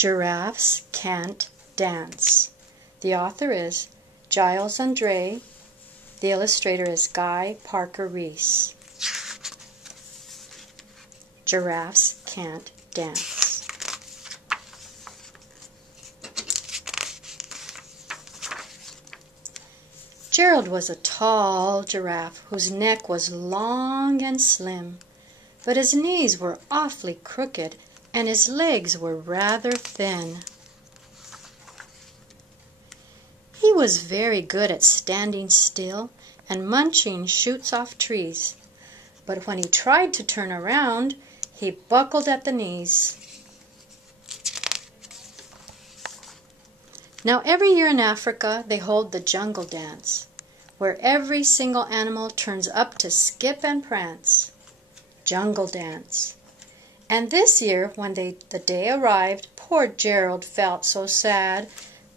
Giraffes Can't Dance. The author is Giles Andre. The illustrator is Guy Parker Reese. Giraffes Can't Dance. Gerald was a tall giraffe whose neck was long and slim, but his knees were awfully crooked and his legs were rather thin. He was very good at standing still and munching shoots off trees, but when he tried to turn around, he buckled at the knees. Now every year in Africa they hold the jungle dance, where every single animal turns up to skip and prance. Jungle dance. And this year, when the day arrived, poor Gerald felt so sad,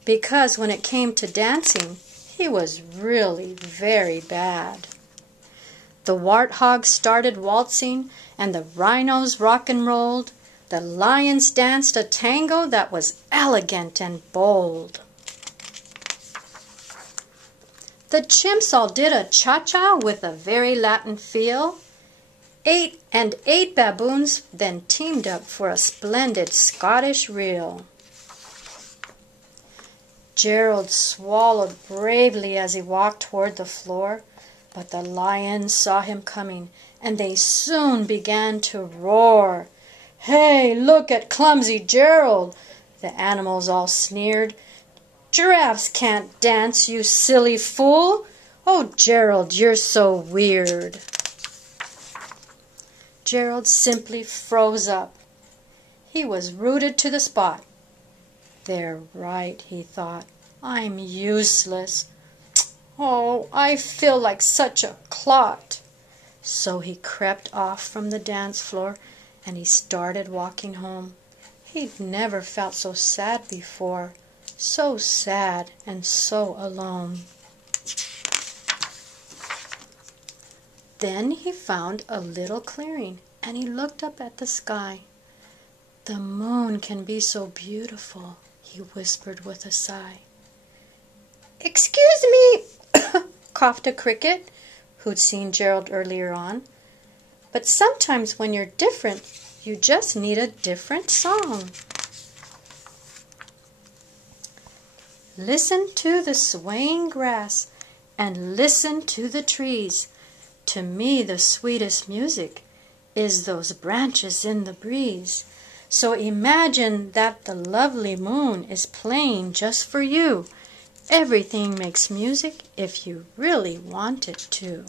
because when it came to dancing, he was really very bad. The warthogs started waltzing, and the rhinos rock and rolled. The lions danced a tango that was elegant and bold. The chimps all did a cha-cha with a very Latin feel. 8 baboons then teamed up for a splendid Scottish reel. Gerald swallowed bravely as he walked toward the floor, but the lions saw him coming, and they soon began to roar. "Hey, look at clumsy Gerald!" the animals all sneered. "Giraffes can't dance, you silly fool! Oh, Gerald, you're so weird!" Gerald simply froze up. He was rooted to the spot. "They're right," he thought. "I'm useless. Oh, I feel like such a clot." So he crept off from the dance floor and he started walking home. He'd never felt so sad before, so sad and so alone. Then he found a little clearing and he looked up at the sky. "The moon can be so beautiful," he whispered with a sigh. "Excuse me," coughed a cricket who'd seen Gerald earlier on. "But sometimes when you're different, you just need a different song." Listen to the swaying grass and listen to the trees. To me the sweetest music is those branches in the breeze. So imagine that the lovely moon is playing just for you. Everything makes music if you really want it to.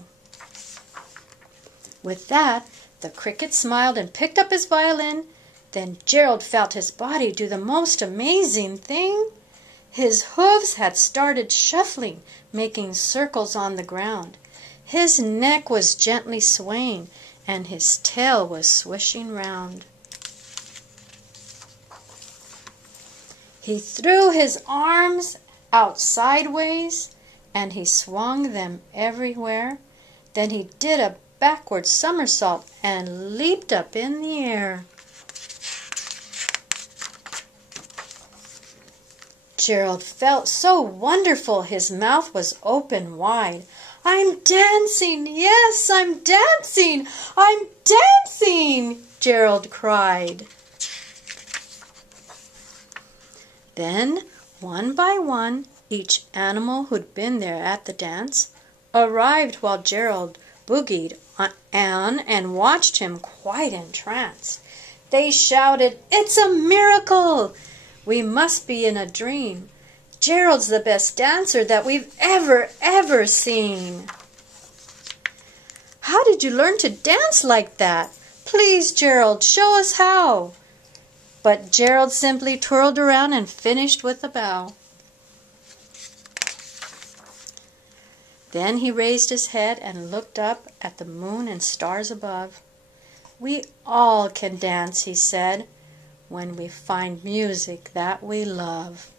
With that, the cricket smiled and picked up his violin. Then Gerald felt his body do the most amazing thing. His hooves had started shuffling, making circles on the ground. His neck was gently swaying, and his tail was swishing round. He threw his arms out sideways, and he swung them everywhere. Then he did a backward somersault and leaped up in the air. Gerald felt so wonderful, his mouth was open wide. "I'm dancing, yes, I'm dancing, I'm dancing!" Gerald cried. Then, one by one, each animal who'd been there at the dance arrived while Gerald boogied on and watched him quite entranced. They shouted, "It's a miracle! We must be in a dream. Gerald's the best dancer that we've ever seen." "How did you learn to dance like that? Please, Gerald, show us how." But Gerald simply twirled around and finished with a bow. Then he raised his head and looked up at the moon and stars above. "We all can dance," he said, "when we find music that we love."